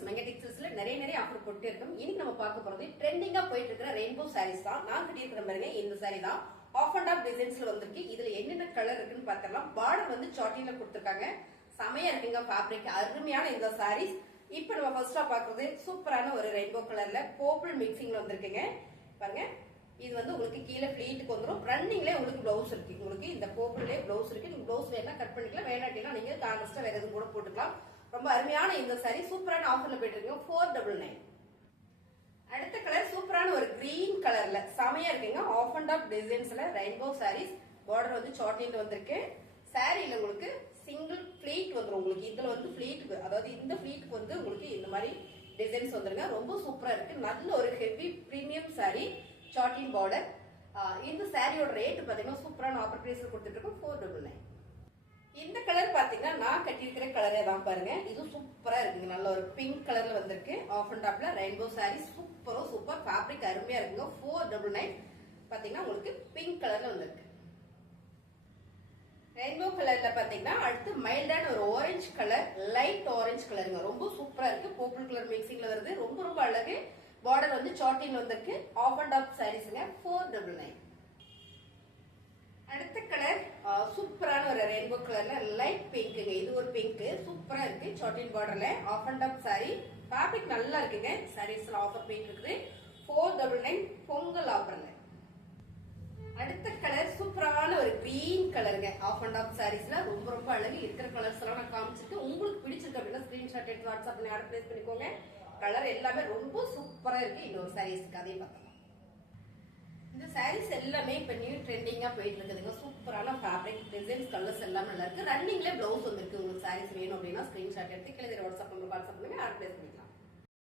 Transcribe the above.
Textiles mega டெக்ஸ்டைல்ஸ்ல நிறைய offer போட்டு இருக்கோம். இன்னைக்கு நம்ம பார்க்க போறது ட்ரெண்டிங்கா போயிட்டு இருக்கிற ரெயின்போ சாரீஸ் தான். நான் கட்டி இருக்கிற பாருங்க இந்த சாரி தான். ஆஃப் அண்ட் ஆஃப் டிசைன்ஸ்ல வந்திருக்கு. இதுல என்னென்ன கலர் இருக்குன்னு பார்த்தரலாம். பார்டர் வந்து சாட்டின்ல கொடுத்திருக்காங்க. செமையா இருக்குங்க ஃபேப்ரிக். அருமையான இந்த சாரீஸ். இப்போ நம்ம ஃபர்ஸ்டா பாக்குறது சூப்பரான ஒரு ரெயின்போ கலர்ல பர்பிள் மிக்சிங்ல வந்திருக்குங்க. பாருங்க இது வந்து உங்களுக்கு கீழே ஃபிளீட்டுக்கு வந்துடும். ரன்னிங்ல உங்களுக்கு பிளவுஸ் இருக்கு. உங்களுக்கு இந்த பர்பிள்லயே பிளவுஸ் இருக்கு. நீங்க பிளவுஸ் வேணா கட் பண்ணிக்கலாம், வேணாட்டினா நீங்க கான்ட்ராஸ்டா வேற எதுவும் கூட போட்டுக்கலாம். ரொம்ப அருமையான இந்த சாரி சூப்பரான ஆஃபர்ல போயிட்டு இருக்கு. 499. அடுத்த கலர் சூப்பரான ஒரு கிரீன் கலர்ல செமையா இருக்குங்க. ஆஃப் அண்ட் ஆஃப் டிசைன்ஸ்ல ரெயின்போ சாரீஸ். பார்டர் வந்து சாட்டின்ல வந்திருக்கு. சாரியில உங்களுக்கு சிங்கிள் ஃபிளீட் வந்துடும். உங்களுக்கு இதுல வந்து ஃபிளீட்டுக்கு, அதாவது இந்த ஃபிளீட்டுக்கு வந்து உங்களுக்கு இந்த மாதிரி டிசைன்ஸ் வந்துருங்க. ரொம்ப சூப்பரா இருக்கு. நல்ல ஒரு ஹெவி பிரீமியம் சாரி, சாட்டின் பார்டர். இந்த சாரியோட ரேட் பாத்தீங்கன்னா சூப்பரான ஆஃபர் பிரைஸ்ல கொடுத்துட்டு இருக்கோம். 499. இந்த கலர் பாத்தீங்கன்னா நான் கட்டியிருக்கிற கலரே தான் பாருங்க. இது சூப்பரா இருக்குங்க. நல்ல ஒரு பிங்க் கலர்ல வந்திருக்கு. ஆஃப் அண்ட் ஆஃப்ல ரெயின்போ சாரி சூப்பர் ஃபேப்ரிக் அருமையா இருக்குங்க. 499 பாத்தீங்கன்னா உங்களுக்கு பிங்க் கலர்ல வந்திருக்கு. ரெயின்போ கலர்ல பாத்தீங்கன்னா அடுத்து மைல்டான ஒரு ஆரஞ்சு கலர், லைட் ஆரஞ்சு கலருங்க. ரொம்ப சூப்பரா இருக்கு. பர்பிள் கலர் மிக்சிங்ல வருது. ரொம்ப அழகு. பார்டர் வந்து சாட்டின்ல வந்திருக்கு. ஆஃப் அண்ட் ஆஃப் சாரீஸ்ங்க. 499. அடுத்த கலர் சூப்பரான ஒரு ரெயின்போ கலர்ல லைட் பிங்க்குங்க. இது ஒரு பிங்க் சூப்பரா இருக்கு. சாட்டின் பார்டர்ல half and half sari. Fabric நல்லா இருக்குங்க. சாரீஸ்ல ஆஃபர் போயிட்டு இருக்குது. 499 பொங்கல் ஆஃபர்ல. அடுத்த கலர் சூப்பரான ஒரு கிரீன் கலருங்க. ஆஃப் அண்ட் ஆஃப் சாரீஸ்ல ரொம்ப அழகு. இருக்கிற கலர்ஸ் எல்லாம் நான் காமிச்சிருக்கேன். உங்களுக்கு பிடிச்சிருக்கு அப்படின்னா ஸ்கிரீன்ஷாட் எடுத்து வாட்ஸ்அப் பண்ணி ஆர்டர் பிளேஸ் பண்ணிக்கோங்க. கலர் எல்லாமே ரொம்ப சூப்பரா இருக்கு. இன்னொரு சாரீஸ்க்கு அதே பார்த்தலாம். இந்த சாரீஸ் எல்லாமே இப்ப நியூ ட்ரெண்டிங்கா போயிட்டு இருக்குதுங்க. சூப்பரான ஃபேப்ரிக், டிசைன்ஸ், கலர்ஸ் எல்லாமே நல்லா இருக்கு. ரன்னிங்ல பிளவுஸ் வந்துருக்கு. உங்களுக்கு சாரீஸ் வேணும் அப்படின்னா ஸ்கிரீன்ஷாட் எடுத்து கீழே வாட்ஸ்அப் பண்ணுங்க, ஆர்டர் பிளேஸ் பண்ணிக்கலாம்.